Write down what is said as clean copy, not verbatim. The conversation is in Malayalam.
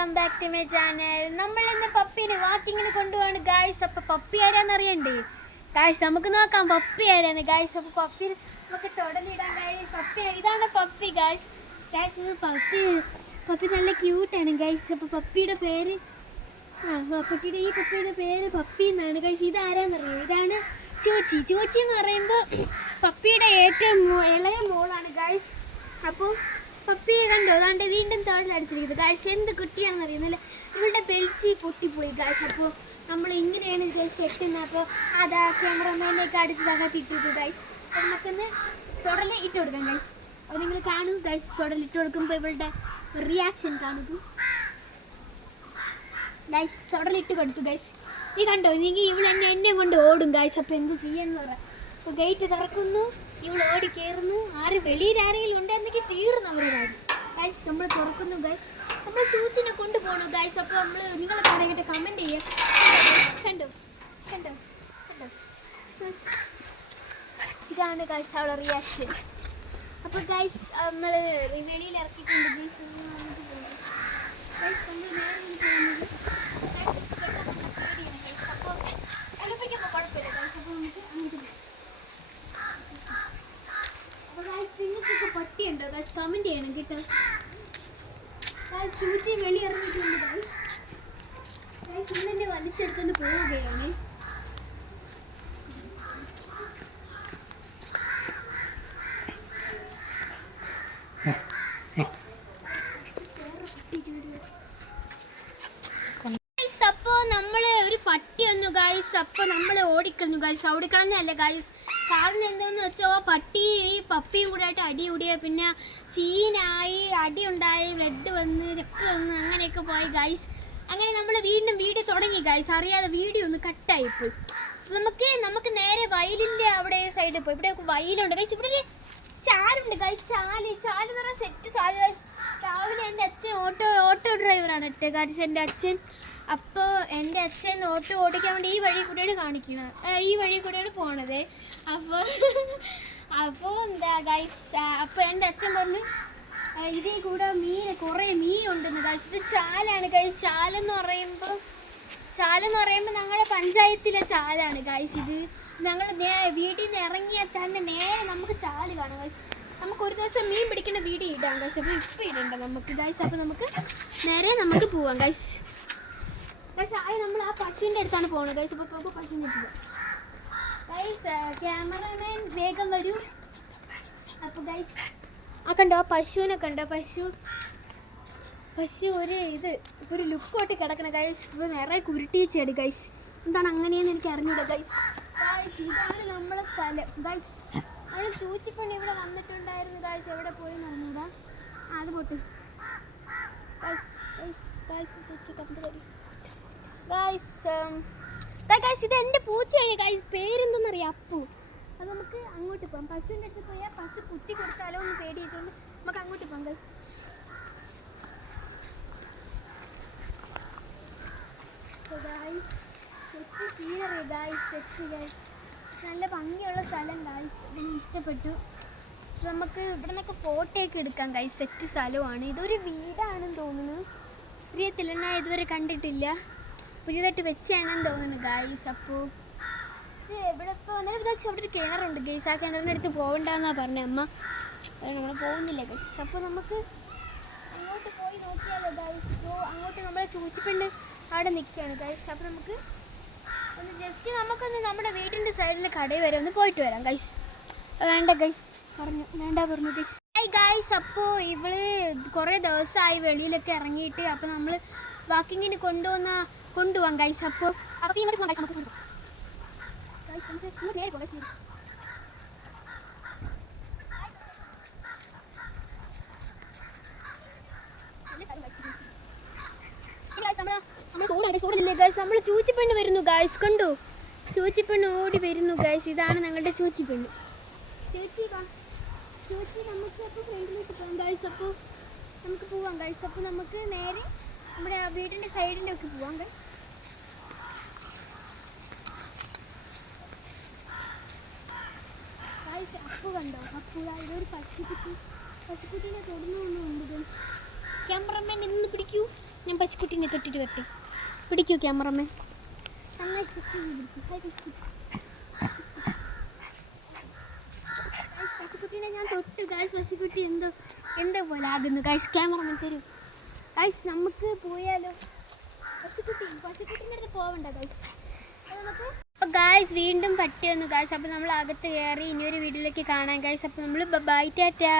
Welcome back to my channel. നമ്മൾ ഇന്ന് പപ്പീനെ വാക്കിങ്ങിന് കൊണ്ടുപോവാണ് ഗായ്സ്. അപ്പോൾ പപ്പി ആരാന്ന് അറിയണ്ടേ ഗായ്സ്? നമുക്ക് നോക്കാം പപ്പി ആരാണ് ഗായ്സ്. അപ്പോൾ പപ്പി നമുക്ക് തുടലിടാൻ ഗായ്സ്. പപ്പി ഇതാണ് പപ്പി ഗായ്സ്. ഗായ്സ് പപ്പി നല്ല ക്യൂട്ടാണ് ഗായ്സ്. അപ്പോൾ പപ്പിയുടെ പേര് ഈ പപ്പിയുടെ പേര് പപ്പി എന്നാണ് ഗായ്സ്. ഇതാരാന്നറിയോ? ഇതാണ് ചൂച്ചി. ചൂച്ചി എന്ന് പറയുമ്പോൾ പപ്പിയുടെ ഏറ്റവും ഇളയ മോളാണ് ഗായ്സ്. അപ്പോൾ പപ്പി കണ്ടോ അതാണ്ട് വീണ്ടും തോളിലടിച്ചിരിക്കുന്നത് ഗായ്സ്. എന്ത് കുട്ടിയാണെന്ന് അറിയുന്നില്ല. ഇവളുടെ ബെൽറ്റ് പൊട്ടിപ്പോയി ഗായ്സ്. അപ്പോൾ നമ്മൾ ഇങ്ങനെയാണ് ഗായ്സ് കെട്ടുന്നത്. അപ്പോൾ അതാ ക്യാമറമാനൊക്കെ അടിച്ചതാകത്ത് ഇട്ടിട്ട് ഗായ്സ്. അപ്പോൾ നമുക്കൊന്ന് തുടൽ ഇട്ട് കൊടുക്കാം ഗായ്സ്. അപ്പോൾ നിങ്ങൾ കാണും ഗായ്സ്. തുടലിട്ട് കൊടുക്കുമ്പോൾ ഇവളുടെ റിയാക്ഷൻ കാണുന്നു ഗായ്സ്. തുടലിട്ട് കൊടുത്തു ഗായ്സ്. നീ കണ്ടോ? നീ എന്നെ കൊണ്ട് ഓടും ഗായ്സ്. അപ്പോൾ എന്ത് ചെയ്യാന്ന് പറയാം. അപ്പോൾ ഗേറ്റ് തുറക്കുന്നു, ഇവൾ ഓടി കയറുന്നു. വെളിയിൽ ആരെങ്കിലും ഉണ്ടെന്നെങ്കിൽ തീർന്നവരുടെ കാര്യം ഗായ്സ്. നമ്മൾ തുറക്കുന്നു ഗായ്സ്. നമ്മൾ ചൂച്ചിനെ കൊണ്ടുപോകണു ഗായ്സ്. അപ്പോൾ നമ്മൾ നിങ്ങളെ പറയട്ടെ, കമൻറ്റ് ചെയ്യാം. കണ്ടോ കണ്ടോ കണ്ടോ? ഇതാണ് ഗായ്സ് അവളുടെ റിയാക്ഷൻ. അപ്പോൾ ഗായ്സ് നമ്മൾ വെളിയിൽ ഇറക്കിയിട്ടുണ്ട് ഗായ്സ്. അപ്പോൾ ഒളിപ്പിക്കുമ്പോൾ കുഴപ്പമില്ല ഗായ്സ്. അപ്പോൾ നമുക്ക് അങ്ങോട്ട് പോകാം. അപ്പോൾ ഗായ്സ് നിങ്ങൾക്കൊക്കെ പട്ടിയുണ്ടോ ഗായ്സ്? കമൻറ്റ് ചെയ്യണം കേട്ടോ ഗായ്സ്. ചൂച്ചി വെളി ഇറങ്ങിയിട്ടുണ്ട് ഗായ്സ്. ഗായ്സ് ഇന്നെന്നെ വലിച്ചെടുത്തുകൊണ്ട് പോവുകയാണ്. അപ്പോൾ നമ്മൾ ഒരു പട്ടി വന്നു ഗായ്സ്. അപ്പോൾ നമ്മൾ ഓടിക്കളഞ്ഞു ഗായ്സ്. ഓടിക്കളഞ്ഞല്ല ഗായ്സ്. കാരണം എന്താണെന്ന് വെച്ചാൽ പട്ടി ഈ പപ്പിയും കൂടെ ആയിട്ട് അടി കൂടിയ പിന്നെ സീനായി, അടി ഉണ്ടായി, ബ്ലഡ് വന്ന് രക്തം വന്ന് അങ്ങനെയൊക്കെ പോയി ഗായ്സ്. അങ്ങനെ നമ്മൾ വീണ്ടും വീഡിയോ തുടങ്ങി ഗായ്സ്. അറിയാതെ വീഡിയോ ഒന്ന് കട്ടായിപ്പോയി. നമുക്ക് നേരെ വയലിൻ്റെ അവിടെ സൈഡിൽ പോയി. ഇവിടെ വയലുണ്ട് ഗായ്സ്. ഇവിടെ ഒരു ചാലുണ്ട് ഗായ്സ്. ചാല് എന്ന് പറഞ്ഞാൽ സെറ്റ് ചാല് ഗായ്സ്. രാവിലെ എൻ്റെ അച്ഛൻ ഓട്ടോ ഡ്രൈവറാണ് ഗായ്സ് എൻ്റെ അച്ഛൻ. അപ്പോൾ എൻ്റെ അച്ഛൻ ഓട്ടോ ഓടിക്കാൻ വേണ്ടി ഈ വഴി കൂടെയാണ് കാണിക്കുന്നത്. ഈ വഴി കൂടെയാണ് പോണത്. അപ്പോൾ എന്താ ഗൈസ്, അപ്പോൾ എൻ്റെ അച്ഛൻ പറഞ്ഞു ഇതിൽ കൂടെ കുറേ മീനുണ്ടെന്ന് ഗൈസ്. ഇത് ചാലാണ് ഗൈസ്. ചാലെന്ന് പറയുമ്പോൾ ഞങ്ങളുടെ പഞ്ചായത്തിലെ ചാലാണ് ഗൈസ്. ഇത് ഞങ്ങൾ വീട്ടിൽ നിന്ന് ഇറങ്ങിയാൽ തന്നെ നേരെ നമുക്ക് ചാല് കാണാം ഗൈസ്. നമുക്ക് ഒരു ദിവസം മീൻ പിടിക്കുന്ന വീഡിയോ ഇടാം ഗൈസ്. അപ്പോൾ ഇപ്പോൾ ഇടണ്ട നമുക്ക് ഗൈസ്. അപ്പോൾ നമുക്ക് നേരെ പോവാം ഗൈസ്. ഗൈസ് നമ്മൾ ആ പശുവിൻ്റെ അടുത്താണ് പോകുന്നത് ഗൈസ്. ഇപ്പോൾ നമുക്ക് പശുവിൻ്റെ അടുത്ത് പോകാം ഗൈസ്. ക്യാമറമാൻ വേഗം വരൂ. അപ്പോൾ ഗൈസ് കണ്ടോ ആ പശുവിനെ കണ്ടോ? പശു ഒരു ലുക്കോട്ട് കിടക്കണ ഗൈസ്. ഇപ്പോൾ നിറയെ കുരുട്ടീച്ചയാണ് ഗൈസ്. എന്താണ് അങ്ങനെയെന്ന് എനിക്ക് അറിഞ്ഞൂടാ ഗൈസ്. ഇതാണ് നമ്മളെ സ്ഥലം ഗൈസ്. അവിടെ ചൂച്ചിപ്പണി ഇവിടെ വന്നിട്ടുണ്ടായിരുന്നു ഗൈസ്. എവിടെ പോയി അറിഞ്ഞൂടാ. അത് പൊട്ടി ഗൈസ്. ചൂച്ചി കണ്ടു വരും ഗൈസ്. ഇത് എൻ്റെ പൂച്ചയാണ് ഗൈസ്. പേരെന്തെന്നറിയാം? അപ്പു. അത് നമുക്ക് അങ്ങോട്ട് പോകാം. പശുവിൻ്റെ അടുത്ത് പോയാൽ പശു കുത്തി കൊടുത്താലോ എന്ന് പേടിയിട്ടുണ്ട്. നമുക്ക് അങ്ങോട്ട് പോകാം guys. Set scenery guys. Set guys. നല്ല ഭംഗിയുള്ള സ്ഥലം ഗൈസ്. ഇതിന് ഇഷ്ടപ്പെട്ടു. നമുക്ക് ഇവിടെ നിന്നൊക്കെ ഫോട്ടോ ഒക്കെ എടുക്കാം ഗൈസ്. സെറ്റ് സ്ഥലമാണ്. ഇതൊരു വീടാണെന്ന് തോന്നുന്നു. അറിയത്തില്ല, ഞാൻ ഇതുവരെ കണ്ടിട്ടില്ല. പുതിയതായിട്ട് വെച്ചാണെന്ന് തോന്നുന്നു ഗൈസ്. അപ്പോൾ ഇത് എവിടെ ഇപ്പോൾ അന്നേരം വിചാരിച്ചു അവിടെ ഒരു കിണറുണ്ട് ഗൈസ്. ആ കിണറിൻ്റെ അടുത്ത് പോകണ്ടെന്നാണ് പറഞ്ഞത് അമ്മ. നമ്മൾ പോകുന്നില്ല ഗൈസ്. അപ്പോൾ നമുക്ക് അങ്ങോട്ട് പോയി നോക്കിയാലോ ഗൈസ്. അങ്ങോട്ട് നമ്മളെ ചൂച്ചിപ്പെണ്ണ് അവിടെ നിൽക്കുകയാണ് ഗൈസ്. അപ്പോൾ നമുക്ക് നമുക്കൊന്ന് നമ്മുടെ വീടിൻ്റെ സൈഡിൽ കടയിൽ വരെ ഒന്ന് പോയിട്ട് വരാം ഗൈസ്. വേണ്ട ഗൈസ് പറഞ്ഞു ഗൈസ്. ഗൈസ് അപ്പോൾ ഇവള് കുറേ ദിവസമായി വെളിയിലൊക്കെ ഇറങ്ങിയിട്ട്. അപ്പോൾ നമ്മൾ വാക്കിങ്ങിന് കൊണ്ടുപോകാം ഗൈസ്. അപ്പോൾ ഇങ്ങോട്ട് പോകാം ഗൈസ്. നമുക്ക് നമ്മൾ ചൂച്ചിപ്പെണ്ണ് വരുന്നു ഗൈസ്. കണ്ടു? ചൂച്ചിപ്പെണ്ണ് ഓടി വരുന്നു ഗൈസ്. ഇതാണ് ഞങ്ങളുടെ ചൂച്ചിപ്പെണ്ണ്. ചേച്ചി നമുക്ക് അപ്പോൾ ഫ്രണ്ടിലേക്ക് പോകാം ഗൈസ്. അപ്പോൾ നമുക്ക് പോവാം ഗൈസ്. അപ്പോൾ നമുക്ക് നേരെ നമ്മുടെ വീടിൻ്റെ സൈഡിൻ്റെ ഒക്കെ പോവാം ഗൈസ്. അപ്പു കണ്ടോ? ഇതൊരു പശുക്കുട്ടീനെ തൊടുന്നുണ്ട്. ക്യാമറമാൻ നിന്ന് പിടിക്കൂ. ഞാൻ പശുക്കുട്ടീനെ തൊട്ടിട്ട് വരട്ടെ. പിടിക്കൂ ക്യാമറമ്മേ. നന്നായി പശുക്കുട്ടീനെ ഞാൻ തൊട്ട് ഗൈസ്. പശുക്കുട്ടി എന്തോ പോലെ ആകുന്നു ഗൈസ്. ക്യാമറമ്മൻ തരൂ ഗൈസ്. നമുക്ക് പോയാലോ? പശുക്കുട്ടീൻ്റെ അടുത്ത് പോവണ്ട ഗൈസ്. നമുക്ക് അപ്പോൾ ഗൈസ് വീണ്ടും പട്ടി വന്നു ഗൈസ്. അപ്പോൾ നമ്മൾ അകത്ത് കയറി ഇനിയൊരു വീട്ടിലേക്ക് കാണാം ഗൈസ്. അപ്പോൾ നമ്മൾ ബൈ ടാറ്റാ.